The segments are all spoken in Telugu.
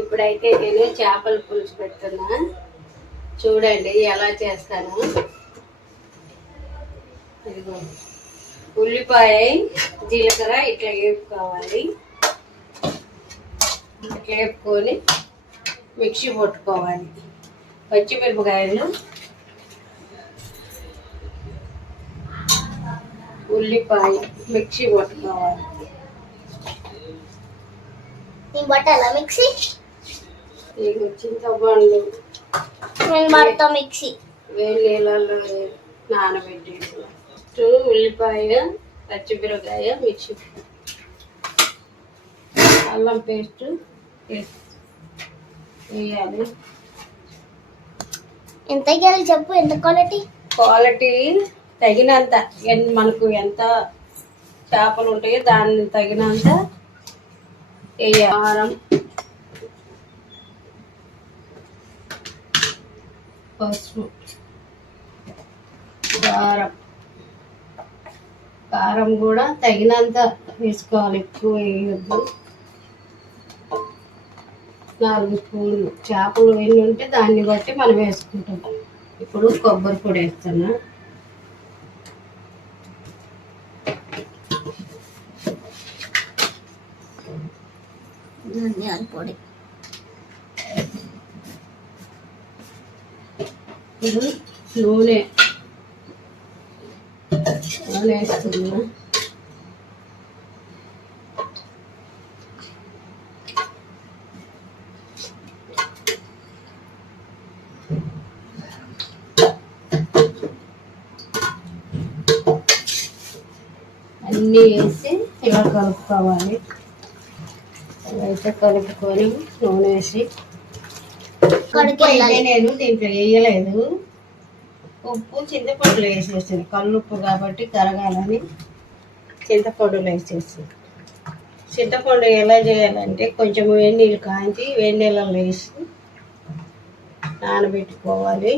ఇప్పుడైతే నేను చేపల పులుసు పెడుతున్నా. చూడండి ఎలా చేస్తాను. ఇదిగో ఉల్లిపాయ జీలకర్ర ఇట్లా వేపుకోవాలి. ఇట్లా వేపుకొని మిక్సీ పట్టుకోవాలి. పచ్చిమిరపకాయలు, ఉల్లిపాయ మిక్సీ పట్టుకోవాలి. బట్టాలా మిక్సీ? చింతపండు మిక్సీ వేడి నీళ్ళల్లో నానబెట్టి ఉల్లిపాయ పచ్చిమిరపకాయ మిక్సీ, అల్లం పేస్ట్ వేయాలి. ఎంత వేయాలి చెప్పు? ఎంత క్వాలిటీ తగినంత, మనకు ఎంత చేపలు ఉంటాయో దాన్ని తగినంత వేయాలి. పసుపు, కారం కూడా తగినంత వేసుకోవాలి, ఎక్కువ వేయద్దు. 4 స్పూన్లు చేపలు ఎన్ని ఉంటే దాన్ని బట్టి మనం వేసుకుంటాం. ఇప్పుడు కొబ్బరి పొడి వేస్తున్నా. ధనియాల పొడి, ఇప్పుడు నూనె వేస్తున్నా. అన్నీ వేసి ఇలా కలుపుకోవాలి. అయితే కలుపుకొని నూనె వేసి, నేను దీంట్లో వేయలేదు ఉప్పు, చింతపండులో వేసేసాను. కల్లుప్పు కాబట్టి కరగాలని చింతపండులో వేసేసి. చింతపండు ఎలా చేయాలంటే కొంచెం వేడి నీళ్ళు కాంచి వేడి నీళ్ళలో వేసి నానబెట్టుకోవాలి.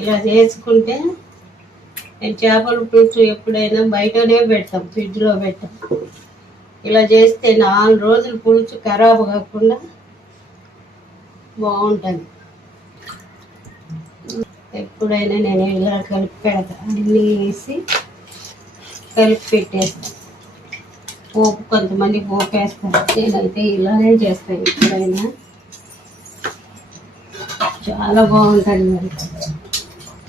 ఇలా చేసుకుంటే, నేను చేపల పులుసు ఎప్పుడైనా బయటనే పెడతాం, ఫ్రిడ్జ్లో పెట్టాం. ఇలా చేస్తే 4 రోజులు పులుసు ఖరాబు కాకుండా బాగుంటుంది. ఎప్పుడైనా నేను ఇలా కలిపి పెడతా, అన్నీ వేసి కలిపి పెట్టేస్తాను. పోపు కొంతమంది పోపు వేస్తారు, నేనైతే ఇలానే చేస్తాను. ఎప్పుడైనా చాలా బాగుంటుంది. మరి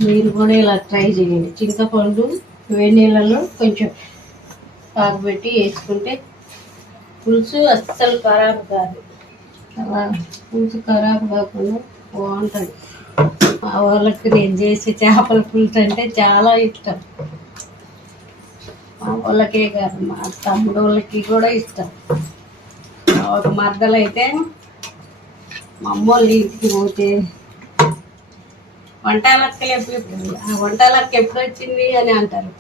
మీరు కూడా ఇలా ట్రై చేయండి. చింతపండు వేడి నీళ్ళలో కొంచెం కాగబెట్టి వేసుకుంటే పులుసు అస్సలు ఖరాబు కాదు. అలా పులుసు ఖరాబు కాకుండా బాగుంటుంది. మా వాళ్ళకి నేను చేసే చేపల పులుసు అంటే చాలా ఇష్టం. మా వాళ్ళకే కాదు, మా తమ్ముడు వాళ్ళకి కూడా ఇష్టం. ఒక మరదలు అయితే మా అమ్మ వాళ్ళ ఇంటికి పోతే వంటలక్క ఎప్పుడు వచ్చింది అని అంటారు.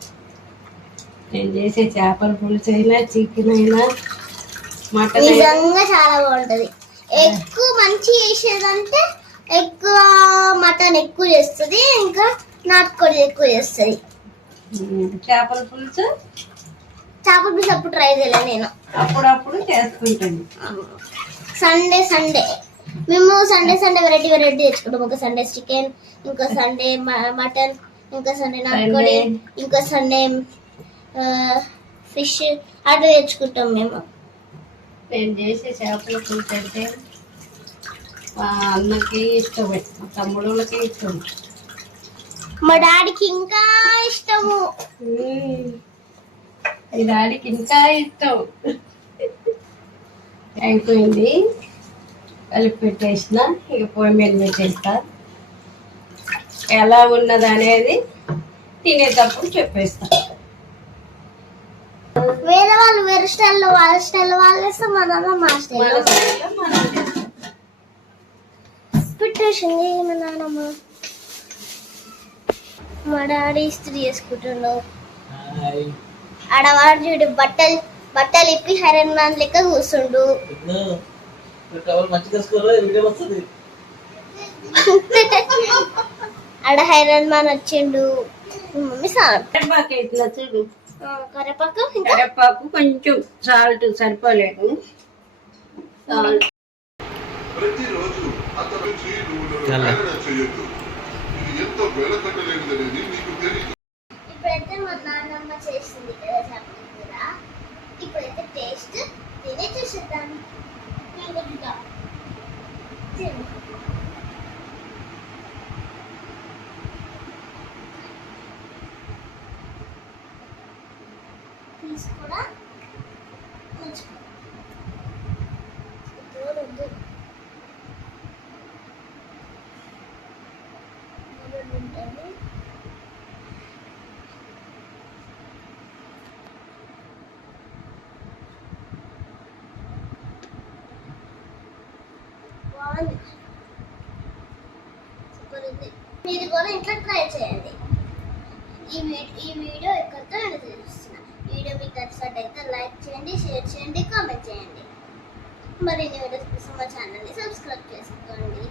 నేను చేసే చేపల పులుసు అయినా, చికెన్ అయినా, మటన్ నిజంగా చాలా బాగుంటది. ఎక్కువ మంచి చేసేదంటే ఎక్కువ మటన్ ఎక్కువ చేస్తుంది, ఇంకా నాటుకోడి ఎక్కువ చేస్తుంది. చేపల పులుసు అప్పుడు ట్రై చేయలే నేను, అప్పుడప్పుడు చేసుకుంటాను. సండే మేము సండే వెరైటీ తెచ్చుకుంటాం. ఒక సండే చికెన్, ఇంకో సండే మటన్, ఇంకో సండే నాటుకోడి, ఇంకో సండే ఫిష్ అట్లా తెచ్చుకుంటాం మేము. నేను చేసే చేపల పులుసు అంటే మా అన్నకి ఇష్టం, మా తమ్ముడు వాళ్ళకి ఇష్టం, మా డాడీకి ఇంకా ఇష్టము. మీ డాడీకి ఇంకా ఇష్టం. అయిపోయింది, కలిపి పెట్టేసిన. ఇక పొయ్యి మీద పెట్టేస్తా. ఎలా ఉన్నది అనేది తినేటప్పుడు చెప్పేస్తా. వేరే వాళ్ళు వేరే స్టైల్లో వాళ్ళ స్టైల్లో వాళ్ళు వేస్తాం, మా స్టైల్లో పెట్టేసింది మా నాన్నమ్మ. మా డాడీ ఇస్త్రీ చేసుకుంటున్నావు. ఆడవాడు చూడు బట్టలు ఇప్పి హైరన్ మ్యాన్ లెక్క కూర్చుండు. ఆడ హైరన్ మ్యాన్ వచ్చిండు. మమ్మీ చూడు కరివేపాకు ఇంకా కరివేపాకు కొంచెం సాల్ట్ సరిపోలేదు. సాల్ట్ ప్రతిరోజు అతను నువ్వు ప్రేరణ చేయొద్దు. ఇది ఎంతో వెలకట్టలేనిదనేది నీకు తెలియదు. ఇప్పుడైతే మా నాన్నమ్మ చేసింది కదా చేపల కూర. ఇప్పుడైతే టేస్ట్ తినే చూసేద్దాం. పీస్ కూడా ఉంచుకో. ఉంటుంది బాగుంది, సూపర్ ఉంది. మీరు కూడా ఇంట్లో ట్రై చేయండి. ఈ వీడియో ఎక్కడితో నేను తెలుస్తున్నా. వీడియో మీకు నచ్చినట్టయితే లైక్ చేయండి, షేర్ చేయండి, కామెంట్ చేయండి. మరిన్ని వీడియోస్ కోసం మా ఛానల్ని సబ్స్క్రైబ్ చేసుకోండి.